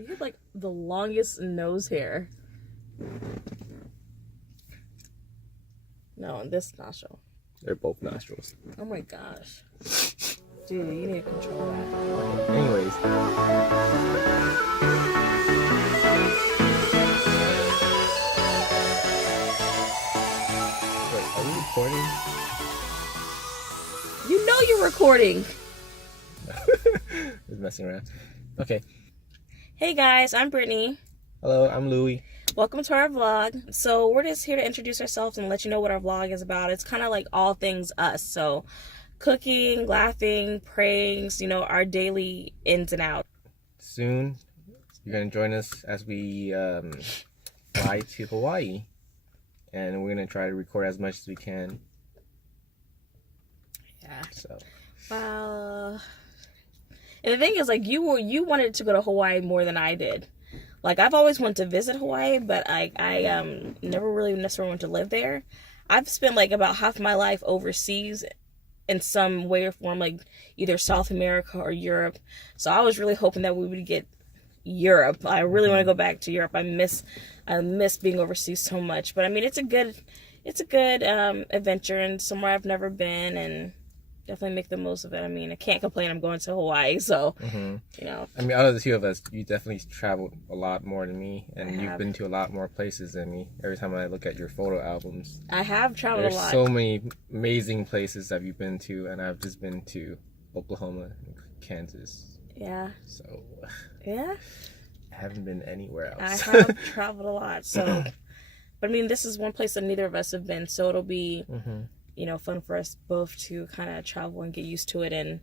You have like the longest nose hair. No, in this nostril. They're both nostrils. Oh my gosh. Dude, you need to control that. Okay. Anyways. Wait, are we recording? You know you're recording. Just messing around. Okay. Hey guys, I'm Brittany. Hello, I'm Louie. Welcome to our vlog. So we're just here to introduce ourselves and let you know what our vlog is about. It's kind of like all things us. So cooking, laughing, pranks, you know, our daily ins and outs. Soon, you're going to join us as we fly to Hawaii. And we're going to try to record as much as we can. Yeah. So. Well, and the thing is, like, you wanted to go to Hawaii more than I did. Like, I've always wanted to visit Hawaii, but I never really necessarily wanted to live there. I've spent, like, about half my life overseas in some way or form, like, either South America or Europe. So I was really hoping that we would get Europe. I really want to go back to Europe. I miss being overseas so much. But, I mean, it's a good adventure and somewhere I've never been, and definitely make the most of it. I mean, I can't complain. I'm going to Hawaii, so, you know. I mean, out of the two of us, you definitely traveled a lot more than me, and you've been to a lot more places than me. Every time I look at your photo albums, I have traveled a lot. There's so many amazing places that you've been to, and I've just been to Oklahoma and Kansas. Yeah. So, yeah. I haven't been anywhere else. I have traveled a lot, so. But I mean, this is one place that neither of us have been, so it'll be, you know, fun for us both to kind of travel and get used to it and,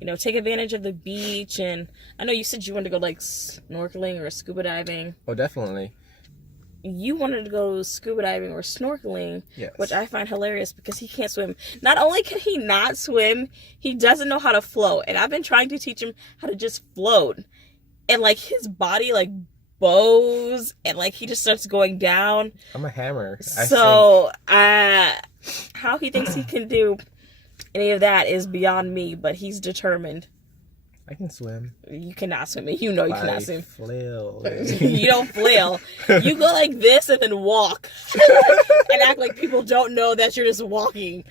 you know, take advantage of the beach. And I know you said you wanted to go, like, snorkeling or scuba diving. Oh, definitely. You wanted to go scuba diving or snorkeling, yes, which I find hilarious because he can't swim. Not only can he not swim, he doesn't know how to float. And I've been trying to teach him how to just float. And, like, his body, like, bows and, like, he just starts going down. I'm a hammer. How he thinks he can do any of that is beyond me, but he's determined. I can swim. You cannot swim. You know you cannot swim. Flail. You don't flail. You go like this and then walk. And act like people don't know that you're just walking.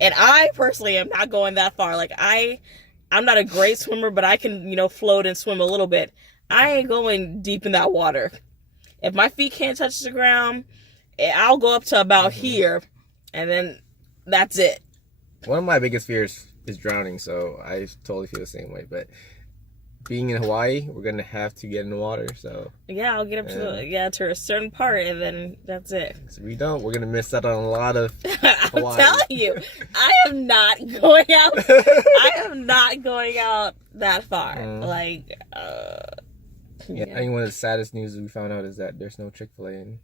And I personally am not going that far. Like, I'm not a great swimmer, but I can, you know, float and swim a little bit. I ain't going deep in that water. If my feet can't touch the ground, I'll go up to about here, and then that's it. One of my biggest fears is drowning, so I totally feel the same way. But being in Hawaii, we're gonna have to get in the water. So yeah, I'll get up to a certain part, and then that's it. So we don't. We're gonna miss out on a lot of Hawaii. I'm telling you, I am not going out. I am not going out that far. Like, yeah. I think one of the saddest news we found out is that there's no Chick-fil-A in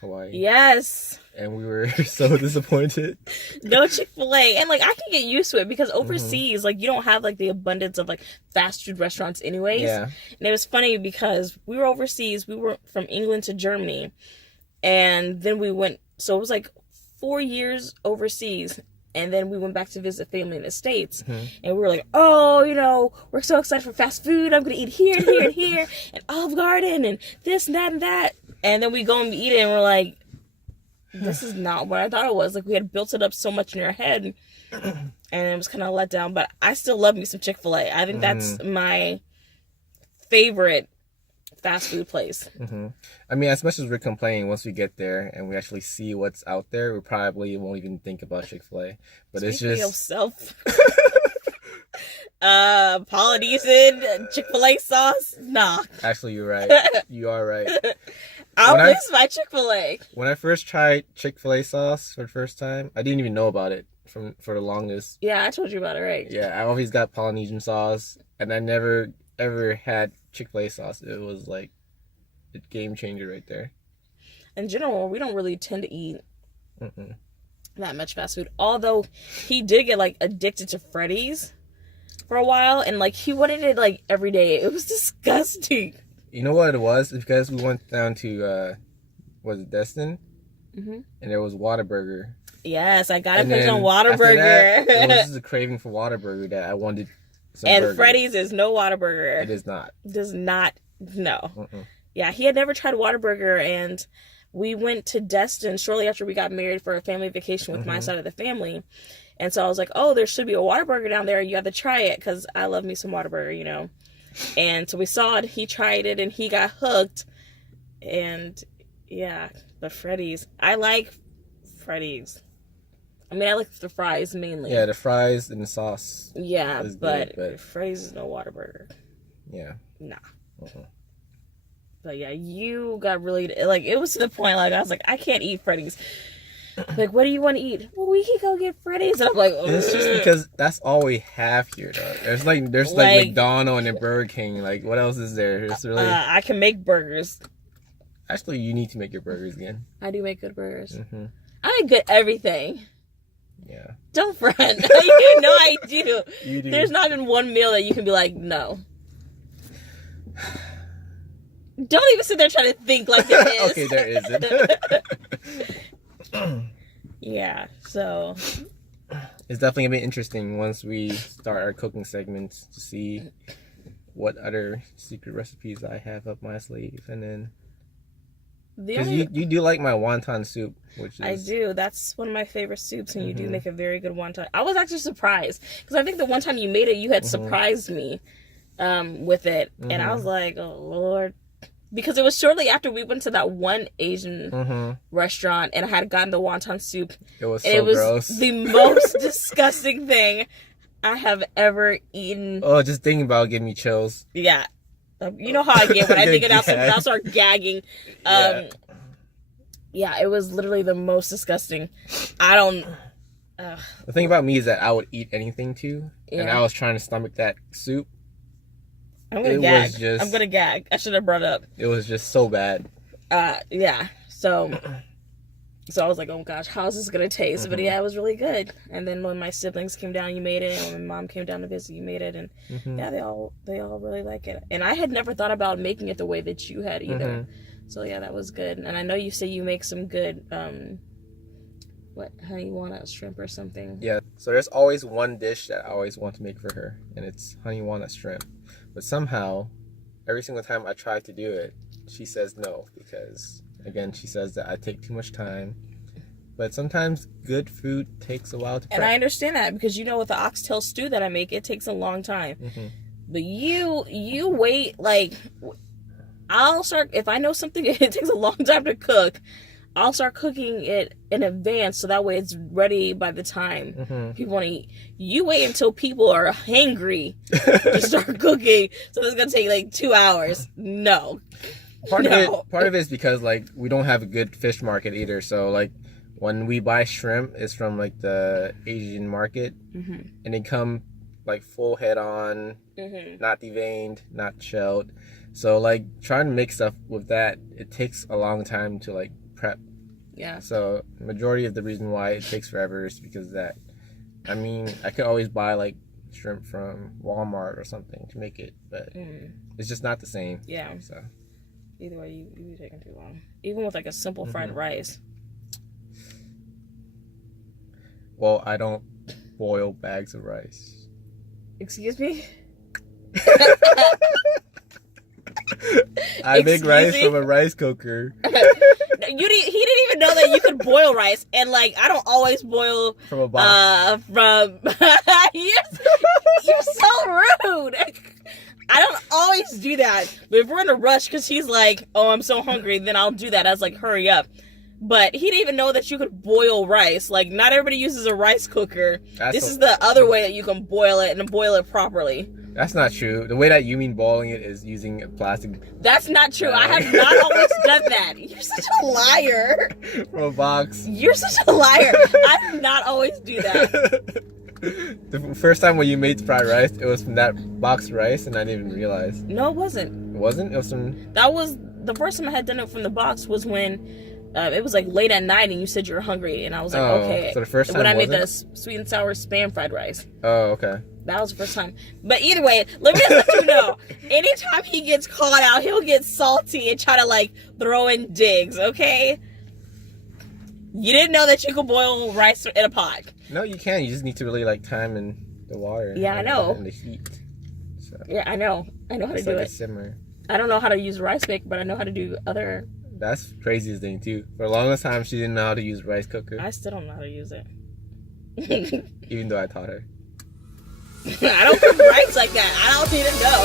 Hawaii. Yes. And we were so disappointed. No Chick-fil-A. And, like, I can get used to it because overseas, like, you don't have, like, the abundance of, like, fast food restaurants anyways. Yeah. And it was funny because we were overseas. We were from England to Germany. And then we went, so it was, like, 4 years overseas. And then we went back to visit family in the States. And we were like, oh, you know, we're so excited for fast food. I'm going to eat here and here and here. And Olive Garden and this and that and that. And then we go and eat it and we're like, this is not what I thought it was. Like, we had built it up so much in our head. And it was kind of let down. But I still love me some Chick-fil-A. I think that's my favorite fast food place. I mean, as much as we're complaining, once we get there and we actually see what's out there, we probably won't even think about Chick-fil-A. But Speak it's just for yourself. Polynesian Chick-fil-A sauce? Nah. Actually, you're right. You are right. I'll miss my Chick-fil-A. When I first tried Chick-fil-A sauce for the first time, I didn't even know about it for the longest. Yeah, I told you about it, right? Yeah, I always got Polynesian sauce, and I never ever had Chick-fil-A sauce. It was like a game changer right there. In general, we don't really tend to eat that much fast food. Although he did get, like, addicted to Freddys for a while, and, like, he wanted it, like, every day. It was disgusting. You know what it was? It's because we went down to was it Destin? And there was Whataburger. Yes, I got to put on Whataburger. It was just a craving for Whataburger that I wanted some burgers. Freddys is no Whataburger. It is not. Does not No. Mm-mm. Yeah, he had never tried Whataburger, and we went to Destin shortly after we got married for a family vacation with my side of the family. And so I was like, oh, there should be a Whataburger down there. You have to try it because I love me some Whataburger, you know. And so we saw it. He tried it, and he got hooked. And, yeah, but Freddys. I like Freddys. I mean, I like the fries mainly. Yeah, the fries and the sauce. Yeah, but, good, but Freddys is no Whataburger. Yeah. Nah. Uh-huh. But yeah, you got really, like, it was to the point, like, I was like, I can't eat Freddys. Like, what do you want to eat? Well, we can go get Freddys. And I'm like, ugh. It's just because that's all we have here, though. There's like McDonald's and Burger King. Like, what else is there? It's really. I can make burgers. Actually, you need to make your burgers again. I do make good burgers. Mm-hmm. I make good everything. Yeah. Don't front. You know I do. You do. There's not been one meal that you can be like, no. Don't even sit there trying to think like there is. Okay, there isn't. Yeah, so. It's definitely going to be interesting once we start our cooking segments to see what other secret recipes I have up my sleeve. And then. Because you do like my wonton soup, which is... I do. That's one of my favorite soups, and you do make a very good wonton. I was actually surprised, because I think the one time you made it, you had surprised me with it, and I was like, oh, Lord. Because it was shortly after we went to that one Asian restaurant, and I had gotten the wonton soup. It was so gross. The most disgusting thing I have ever eaten. Oh, just thinking about it gave me chills. Yeah. You know how I get when I think about something, I'll start gagging. Yeah, it was literally the most disgusting. I don't... The thing about me is that I would eat anything too, and I was trying to stomach that soup. I'm gonna gag. I'm gonna gag. I should have brought it up. It was just so bad. Yeah. So I was like, oh gosh, how's this gonna taste? But yeah, it was really good. And then when my siblings came down, you made it. And when my mom came down to visit, you made it. And yeah, they all really like it. And I had never thought about making it the way that you had either. So yeah, that was good. And I know you say you make some good honey walnut shrimp or something. Yeah. So there's always one dish that I always want to make for her, and it's honey walnut shrimp. But somehow, every single time I try to do it, she says no because. Again, she says that I take too much time. But sometimes good food takes a while to prep. And I understand that because you know with the oxtail stew that I make, it takes a long time. But you wait, like, I'll start, if I know something, it takes a long time to cook, I'll start cooking it in advance so that way it's ready by the time people want to eat. You wait until people are hangry to start cooking, so it's going to take like 2 hours. No. Part of it is because like we don't have a good fish market either. So like when we buy shrimp, it's from like the Asian market, and they come like full head on, not deveined, not shelled. So like trying to make stuff with that, it takes a long time to like prep. Yeah. So majority of the reason why it takes forever is because of that. I mean, I could always buy like shrimp from Walmart or something to make it, but it's just not the same. Yeah. So. Either way, you be taking too long. Even with like a simple fried rice. Well, I don't boil bags of rice. Excuse me? I make rice from a rice cooker. He didn't even know that you could boil rice, and like I don't always boil from a box. You're so rude. I don't always do that. But if we're in a rush because he's like, oh, I'm so hungry, then I'll do that. I was like, hurry up. But he didn't even know that you could boil rice. Like, not everybody uses a rice cooker. This is the other way that you can boil it and boil it properly. That's not true. The way that you mean boiling it is using a plastic. That's not true. I have not always done that. You're such a liar. From a box. You're such a liar. I do not always do that. The first time when you made fried rice, it was from that box rice, and I didn't even realize. No, it wasn't. It wasn't? It was from... That was... The first time I had done it from the box was when... it was like late at night, and you said you were hungry, and I was like, okay. So the first time when I made the sweet and sour Spam fried rice. Oh, okay. That was the first time. But either way, let me just let you know. Anytime he gets caught out, he'll get salty and try to like throw in digs, okay? You didn't know that you could boil rice in a pot. No, you can. You just need to really like time in the water. Yeah, I know. And the heat. So yeah, I know. I know how to do like it. A simmer. I don't know how to use rice maker, but I know how to do other. That's craziest thing too. For the longest time, she didn't know how to use rice cooker. I still don't know how to use it. Even though I taught her. I don't cook rice like that. I don't need to know.